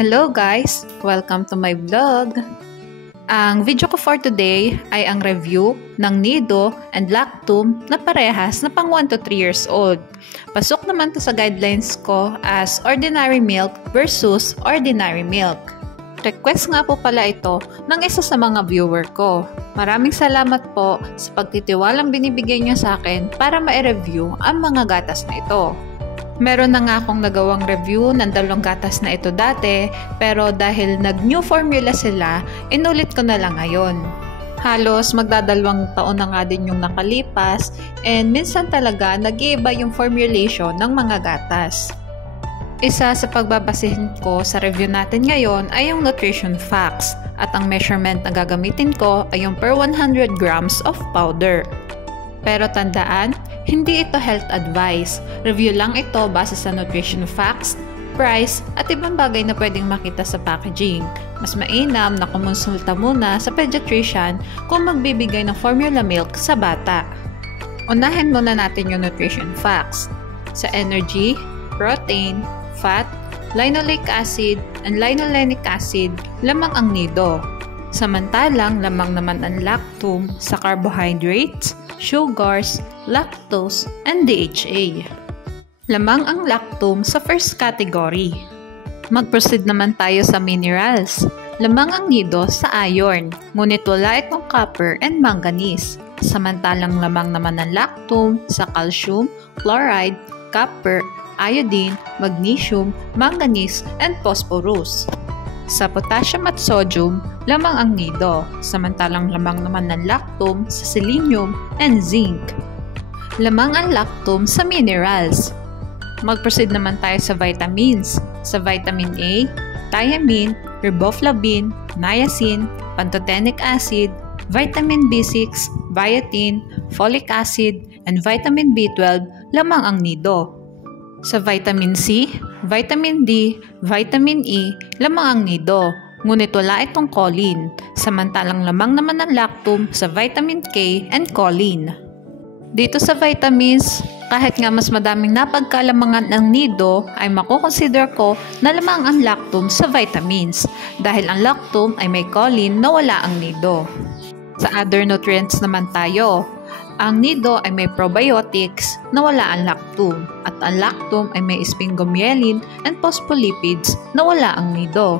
Hello guys! Welcome to my vlog! Ang video ko for today ay ang review ng Nido and Lactum na parehas na pang 1 to 3 years old. Pasok naman to sa guidelines ko as ordinary milk versus ordinary milk. Request nga po pala ito ng isa sa mga viewer ko. Maraming salamat po sa pagtitiwalang binibigay niyo sa akin para ma-review ang mga gatas na ito. Meron na nga akong nagawang review ng 2 gatas na ito dati, pero dahil nag-new formula sila, inulit ko na lang ngayon. Halos magdadalawang taon na nga din yung nakalipas, and minsan talaga nag-iiba yung formulation ng mga gatas. Isa sa pagbabasihin ko sa review natin ngayon ay yung nutrition facts, at ang measurement na gagamitin ko ay yung per 100 grams of powder. Pero tandaan, hindi ito health advice. Review lang ito base sa nutrition facts, price, at ibang bagay na pwedeng makita sa packaging. Mas mainam na kumonsulta muna sa pediatrician kung magbibigay ng formula milk sa bata. Unahin muna natin yung nutrition facts. Sa energy, protein, fat, linoleic acid, and linolenic acid, lamang ang Nido. Samantalang lamang naman ang Lactum sa carbohydrates, sugars, lactose, and DHA. Lamang ang Lactum sa first category. Mag-proceed naman tayo sa minerals. Lamang ang Nido sa iron, ngunit wala itong copper and manganese. Samantalang lamang naman ang Lactum sa calcium, chloride, copper, iodine, magnesium, manganese, and phosphorus. Sa potassium at sodium, lamang ang Nido, samantalang lamang naman ng Lactum sa selenium and zinc. Lamang ang Lactum sa minerals. Mag-proceed naman tayo sa vitamins. Sa vitamin A, thiamine, riboflavin, niacin, pantothenic acid, vitamin B6, biotin, folic acid, and vitamin B12, lamang ang Nido. Sa vitamin C, vitamin D, vitamin E, lamang ang Nido, ngunit wala itong choline, samantalang lamang naman ang Lactum sa vitamin K and choline. Dito sa vitamins, kahit nga mas madaming napagkalamangan ng Nido, ay makukonsider ko na lamang ang Lactum sa vitamins, dahil ang Lactum ay may choline na wala ang Nido. Sa other nutrients naman tayo. Ang Nido ay may probiotics na wala ang Lactum, at ang Lactum ay may sphingomyelin and phospholipids na wala ang Nido.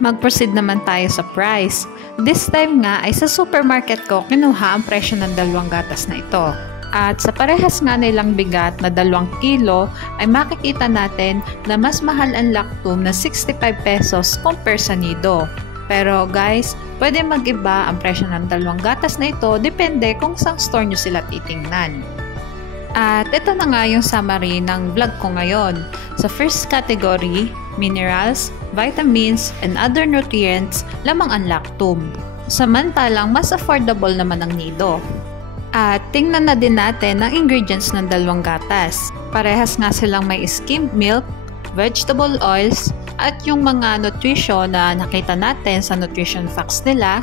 Mag-proceed naman tayo sa price. This time nga ay sa supermarket ko kinuha ang presyo ng 2 gatas na ito. At sa parehas nga nilang bigat na 2 kilo ay makikita natin na mas mahal ang Lactum na 65 pesos compare sa Nido. Pero guys, pwede mag-iba ang presyo ng 2 gatas na ito depende kung saan store nyo sila titingnan. At ito na nga yung summary ng vlog ko ngayon. Sa first category, minerals, vitamins, and other nutrients, lamang ang Lactum. Samantalang mas affordable naman ang Nido. At tingnan na din natin ang ingredients ng 2 gatas. Parehas nga silang may skimmed milk, vegetable oils, at yung mga nutrition na nakita natin sa nutrition facts nila,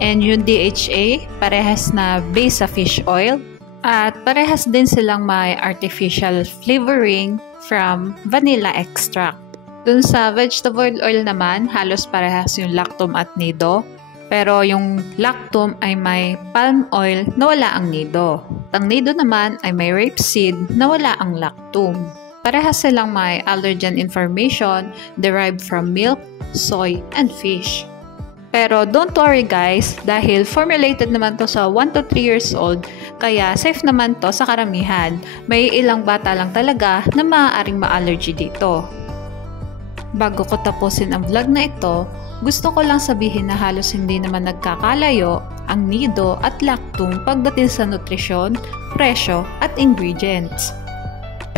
and yung DHA, parehas na base sa fish oil, at parehas din silang may artificial flavoring from vanilla extract. Dun sa vegetable oil naman, halos parehas yung Lactum at Nido, pero yung Lactum ay may palm oil na wala ang Nido. Ang Nido naman ay may rapeseed na wala ang Lactum. Parehas silang may allergen information derived from milk, soy, and fish. Pero don't worry guys, dahil formulated naman to sa 1 to 3 years old, kaya safe naman to sa karamihan. May ilang bata lang talaga na maaaring ma-allergy dito. Bago ko tapusin ang vlog na ito, gusto ko lang sabihin na halos hindi naman nagkakalayo ang Nido at Lactum pagdating sa nutrisyon, presyo, at ingredients.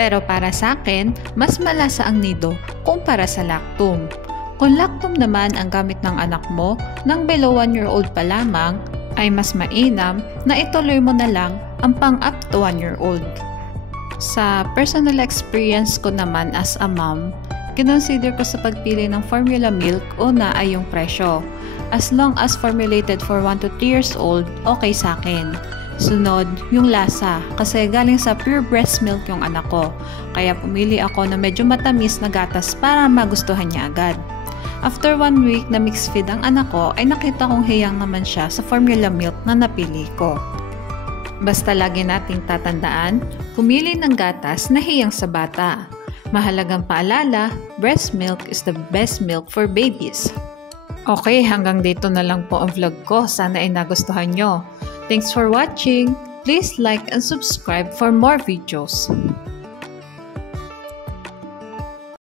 Pero para sa akin, mas malasa ang Nido kumpara sa Lactum. Kung Lactum naman ang gamit ng anak mo nang below 1 year old pa lamang, ay mas mainam na ituloy mo na lang ang pang up to 1 year old. Sa personal experience ko naman as a mom, kinonsider ko sa pagpili ng formula milk una ay yung presyo. As long as formulated for 1 to 3 years old, okay sa akin. Sunod, yung lasa, kasi galing sa pure breast milk yung anak ko. Kaya pumili ako na medyo matamis na gatas para magustuhan niya agad. After 1 week na mixed feed ang anak ko ay nakita kong hiyang naman siya sa formula milk na napili ko. Basta lagi nating tatandaan, pumili ng gatas na hiyang sa bata. Mahalagang paalala, breast milk is the best milk for babies. Okay, hanggang dito na lang po ang vlog ko. Sana ay nagustuhan nyo. Thanks for watching. Please like and subscribe for more videos.